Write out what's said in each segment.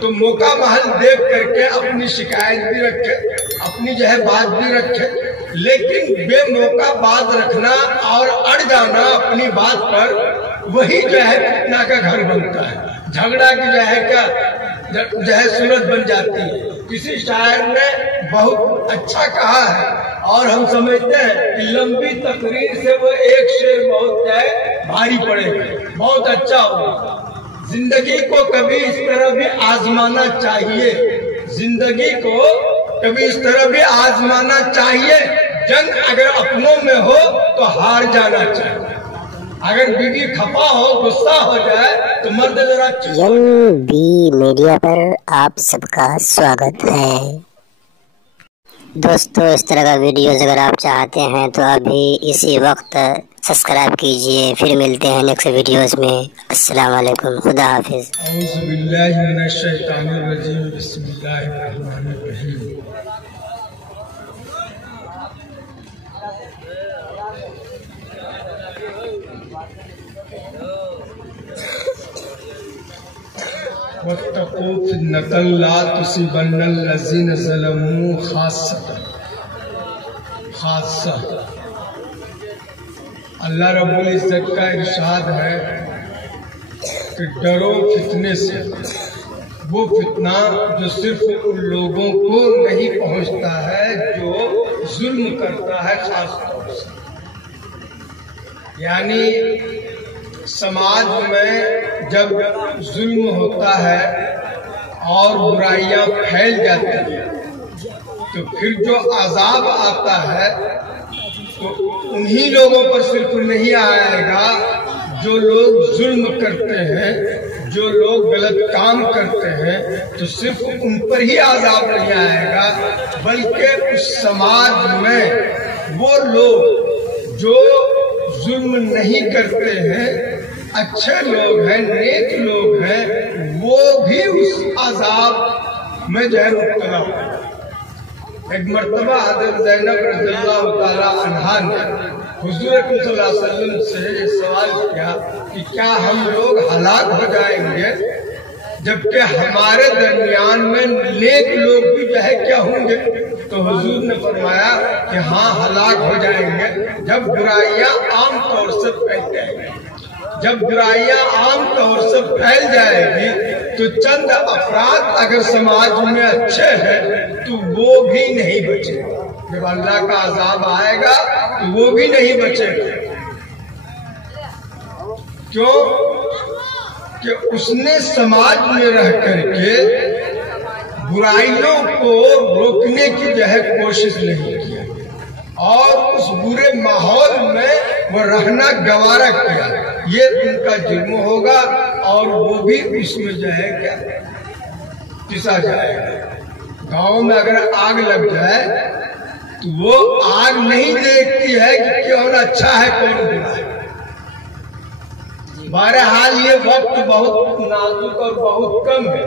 تو موقع محل دیکھ کر کے اپنی شکایت بھی رکھے، اپنی جو ہے بات بھی رکھے، لیکن بے موقع بات رکھنا اور اڑ جانا اپنی بات پر، وہی جو ہے فتنہ کا گھر بنتا ہے، جھگڑا کی جو ہے صورت بن جاتی ہے۔ کسی شاعر نے بہت اچھا کہا ہے اور ہم سمجھتے ہیں کہ لمبی تقریر سے وہ ایک شعر بہت بھاری پڑے گا، بہت اچھا ہوگا۔ زندگی کو کبھی اس طرح بھی آزمانا چاہیے، زندگی کو کبھی اس طرح بھی آزمانا چاہیے، جنگ اگر اپنوں میں ہو تو ہار جانا چاہیے، اگر بیوی خفا ہو غصہ ہو جائے تو مرد ذرا بی میڈیا پر آپ سب کا سواگت ہے۔ دوستو اس طرح کا ویڈیوز اگر آپ چاہتے ہیں تو ابھی اسی وقت سبسکرائب کیجئے، پھر ملتے ہیں نیکسٹ ویڈیوز میں۔ السلام علیکم، خدا حافظ۔ اعوذ باللہ من الشیطان الرجیم، بسم اللہ الرحمن الرحیم۔ وَاتَّقُوا فِتْنَةً لَا تُصِيبَنَّ الَّذِينَ ظَلَمُوا خاصہ۔ اللہ رب العزت کا ارشاد ہے کہ ڈرو فتنے سے، وہ فتنہ جو صرف ان لوگوں کو نہیں پہنچتا ہے جو ظلم کرتا ہے خاص طور سے۔ یعنی سماج میں جب ظلم ہوتا ہے اور برائیاں پھیل جاتی ہیں تو پھر جو عذاب آتا ہے تو انہی لوگوں پر صرف نہیں آئے گا جو لوگ ظلم کرتے ہیں، جو لوگ غلط کام کرتے ہیں، تو صرف ان پر ہی عذاب نہیں آئے گا، بلکہ اس سماج میں وہ لوگ جو ظلم نہیں کرتے ہیں، اچھے لوگ ہیں، نیک لوگ ہیں، وہ بھی اس عذاب میں جو ہے مبتلا ہو۔ ایک مرتبہ حضرت زینب رضی اللہ تعالیٰ عنہا نے حضور اکرم صلی اللہ علیہ وسلم سے یہ سوال کیا کہ کیا ہم لوگ ہلاک ہو جائیں گے جبکہ ہمارے درمیان میں نیک لوگ بھی جو ہے کیا ہوں گے؟ تو حضور نے فرمایا کہ ہاں ہلاک ہو جائیں گے جب برائیاں عام طور سے پھیل جائیں گی۔ جب برائیاں عام طور سے پھیل جائے گی تو چند افراد اگر سماج میں اچھے ہیں تو وہ بھی نہیں بچے گا، جب اللہ کا عذاب آئے گا تو وہ بھی نہیں بچے گا۔ کیوں کہ اس نے سماج میں رہ کر کے برائیوں کو روکنے کی جو ہے کوشش نہیں کی اور اس برے ماحول میں وہ رہنا گوارا کیا، یہ ان کا جرم ہوگا اور وہ بھی اس میں جو ہے کیا پسا جائے گا۔ گاؤں میں اگر آگ لگ جائے تو وہ آگ نہیں دیکھتی ہے کہ کون اچھا ہے کون برا ہے۔ بہرحال یہ وقت بہت نازک اور بہت کم ہے،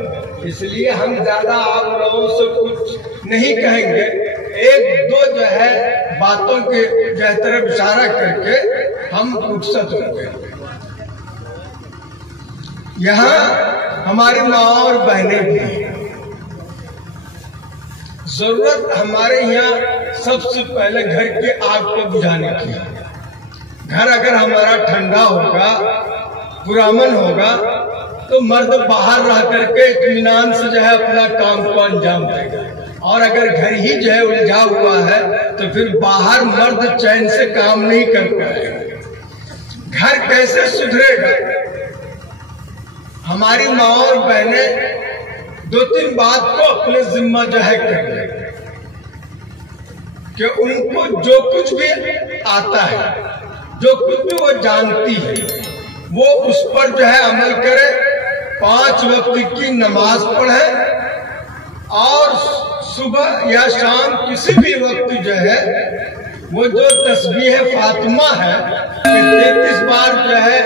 اس لیے ہم زیادہ آپ لوگوں سے کچھ نہیں کہیں گے، ایک دو جو ہے باتوں کے جو ہے طرف اشارہ کر کے ہم رخصت ہوں گے۔ یہاں ہماری ماں اور بہنیں بھی ہیں، ضرورت ہمارے یہاں سب سے پہلے گھر کی آگ کو بجھانے کی ہے۔ گھر اگر ہمارا ٹھنڈا ہوگا، پرامن ہوگا تو مرد باہر رہ کر کے اطمینان سے جو ہے اپنا کام کو انجام دے گا، اور اگر گھر ہی جو ہے الجھا ہوا ہے تو پھر باہر مرد چین سے کام نہیں کر پائے گا۔ گھر کیسے سدھرے گا؟ ہماری ماں اور بہنیں دو تین بات کو اپنے ذمہ جو ہے کر لیں کہ ان کو جو کچھ بھی آتا ہے، جو کچھ بھی وہ جانتی ہے، وہ اس پر جو ہے عمل کرے، 5 وقت کی نماز پڑھے اور صبح یا شام کسی بھی وقت جو ہے وہ جو تسبیح فاطمہ ہے 33 بار جو ہے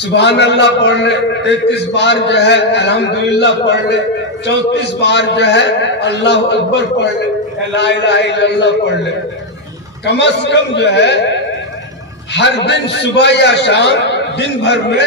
سبحان اللہ پڑھ لے، 33 بار جو ہے الحمدللہ پڑھ لے، 34 بار جو ہے اللہ اکبر پڑھ لے، لا الہ الا اللہ پڑھ لے، کم از کم جو ہے ہر دن صبح یا شام دن بھر میں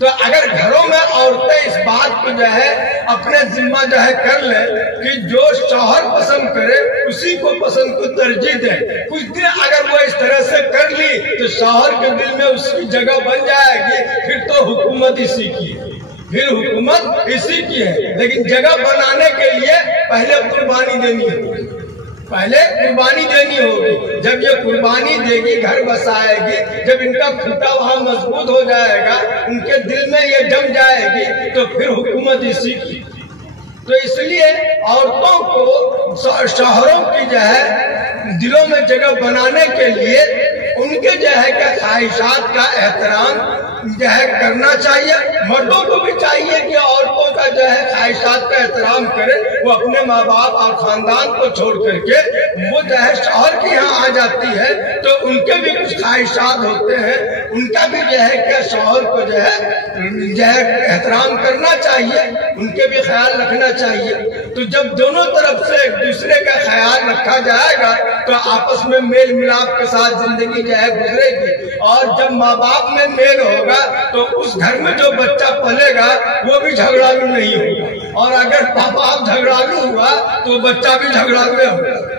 تو اگر گھروں میں عورتیں اس بات کو جو ہے اپنے ذمہ جو ہے کر لیں کہ جو شوہر پسند کرے اسی کو پسند کو ترجیح دیں، کچھ دن اگر وہ اس طرح سے کر لی تو شوہر کے دل میں اس کی جگہ بن جائے گی، پھر تو حکومت اسی کی ہے، پھر حکومت اسی کی ہے۔ لیکن جگہ بنانے کے لیے پہلے قربانی دینی ہوگی، پہلے قربانی دینی ہوگی۔ جب یہ قربانی دے گی، گھر بسائے گی، جب ان کا کھوٹا وہاں مضبوط ہو جائے گا، ان کے دل میں یہ جم جائے گی، تو پھر حکومت اسی کی۔ تو اس لیے عورتوں کو شوہروں کی جو ہے دلوں میں جگہ بنانے کے لیے ان کے جو ہے کہ خواہشات کا احترام جو ہے کرنا چاہیے۔ مردوں کو بھی چاہیے کہ عورتوں کا جو ہے خواہشات کا احترام کرے، وہ اپنے ماں باپ اور خاندان کو چھوڑ کر کے وہ جو ہے شوہر کے یہاں آ جاتی ہے تو ان کے بھی کچھ خواہشات ہوتے ہیں، ان کا بھی جو ہے کہ شوہر کو جو ہے احترام کرنا چاہیے، ان کے بھی خیال رکھنا چاہیے۔ تو جب دونوں طرف سے ایک دوسرے کا خیال رکھا جائے گا تو آپس میں میل ملاپ کے ساتھ زندگی جو ہے گزرے گی، اور جب ماں باپ میں میل ہوگا تو اس گھر میں جو بچہ پلے گا وہ بھی جھگڑالو نہیں ہوگا، اور اگر ماں باپ جھگڑالو ہوا تو بچہ بھی جھگڑالو ہوگا۔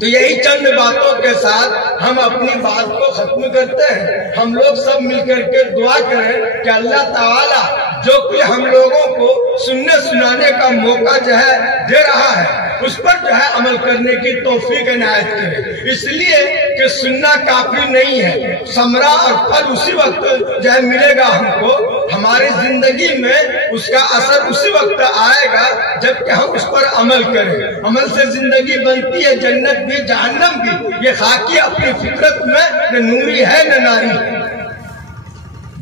تو یہی چند باتوں کے ساتھ ہم اپنی بات کو ختم کرتے ہیں۔ ہم لوگ سب مل کر کے دعا کریں کہ اللہ تعالیٰ جو کہ ہم لوگوں کو سننے سنانے کا موقع جو ہے دے رہا ہے اس پر جو ہے عمل کرنے کی توفیق عنایت کرے۔ اس لیے کہ سننا کافی نہیں ہے، ثمرہ اور پھل اسی وقت جو ہے ملے گا ہم کو، ہماری زندگی میں اس کا اثر اسی وقت آئے گا جب کہ ہم اس پر عمل کریں۔ عمل سے زندگی بنتی ہے، جنت بھی جہنم بھی۔ یہ خاکی اپنی فطرت میں نہ نوری ہے نہ ناری ہے۔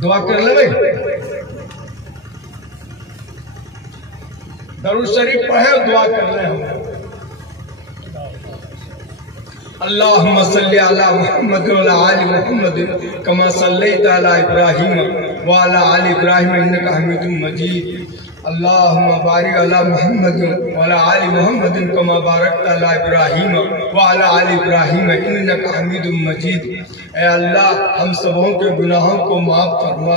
دعا کر لیں بھائی، درود شریف پڑھیں اور دعا کر لیں ہم۔ اللہم صلی علی محمد وعلی آل محمد کما صلیت علی ابراہیم وعلی آل ابراہیم انک حمید مجید۔ اللہم بارک علی محمد وعلی آل محمد کما بارکت علی ابراہیم وعلی آل ابراہیم انک حمید مجید۔ اے اللہ ہم سبوں کے گناہوں کو معاف فرما،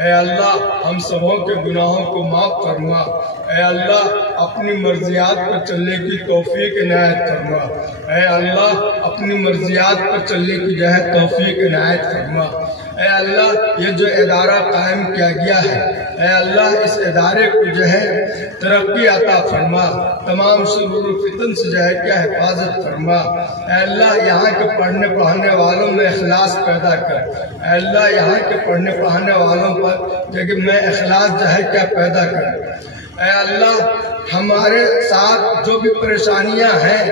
اے اللہ ہم سبوں کے گناہوں کو معاف فرما، اے اللہ اپنی مرضیات پر چلنے کی توفیق عنایت فرما، اے اللہ اپنی مرضیات پر چلنے کی جو ہے توفیق عنایت فرما۔ اے اللہ یہ جو ادارہ قائم کیا گیا ہے، اے اللہ اس ادارے کو جو ہے ترقی عطا فرما، تمام شرور و فتن سے جو ہے کیا حفاظت فرما۔ اے اللہ یہاں کے پڑھنے پڑھانے والوں میں اخلاص پیدا کر، اے اللہ یہاں کے پڑھنے پڑھانے والوں پر جو میں اخلاص جو ہے کیا پیدا کر۔ اے اللہ ہمارے ساتھ جو بھی پریشانیاں ہیں،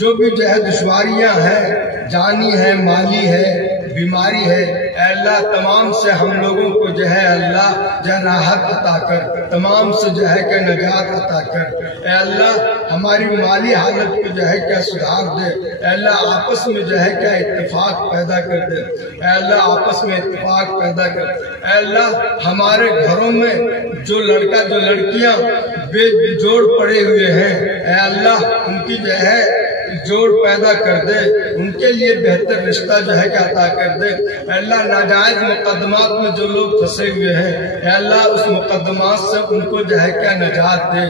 جو بھی جو ہے دشواریاں ہیں، جانی ہے، مالی ہے، بیماری ہے، اے اللہ تمام سے ہم لوگوں کو جو ہے اللہ جو ہے راحت عطا کر، تمام سے جو ہے کہ نجات عطا کر۔ اے اللہ ہماری مالی حالت کو جو ہے کیا سدھار دے، اے اللہ آپس میں جو ہے کیا اتفاق پیدا کر دے، اے اللہ آپس میں اتفاق پیدا کر۔ اے اللہ ہمارے گھروں میں جو لڑکا جو لڑکیاں بے جوڑ پڑے ہوئے ہیں، اے اللہ ان کی جو ہے جوڑ پیدا کر دے، ان کے لیے بہتر رشتہ جو ہے کہ عطا کر دے۔ اے اللہ ناجائز مقدمات میں جو لوگ پھنسے ہوئے ہیں، اے اللہ اس مقدمات سے ان کو جو ہے کیا نجات دے،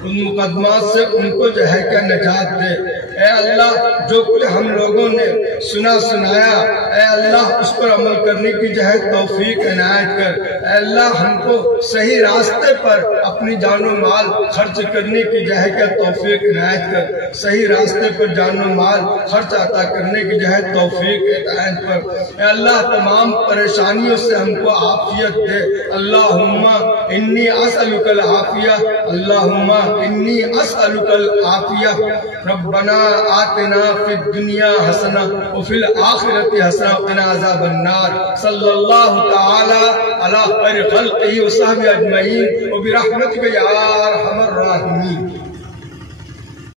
ان مقدمات سے ان کو جو ہے کیا نجات دے۔ اے اللہ جو کچھ ہم لوگوں نے سنا سنایا، اے اللہ اس پر عمل کرنے کی جو ہے توفیق عنایت کر۔ اے اللہ ہم کو صحیح راستے پر اپنی جان و مال خرچ کرنے کی جو ہے کیا توفیق عنایت کر، صحیح راستے پر جان و مال خرچ عطا کرنے کی جو ہے توفیق عنایت کر۔ اے اللہ تمام پریشانیوں سے ہم کو عافیت دے۔ اللہم انی اسألک العافیہ، اللہم انی اسألک العافیہ۔ ربنا آتنا فی الدنیا حسنہ وفی الآخرۃ حسنہ وقنا عذاب النار۔ صلی اللہ تعالی علی خیر خلقہ وصحبہ اجمعین وبرحمتک یا ارحم الراحمین۔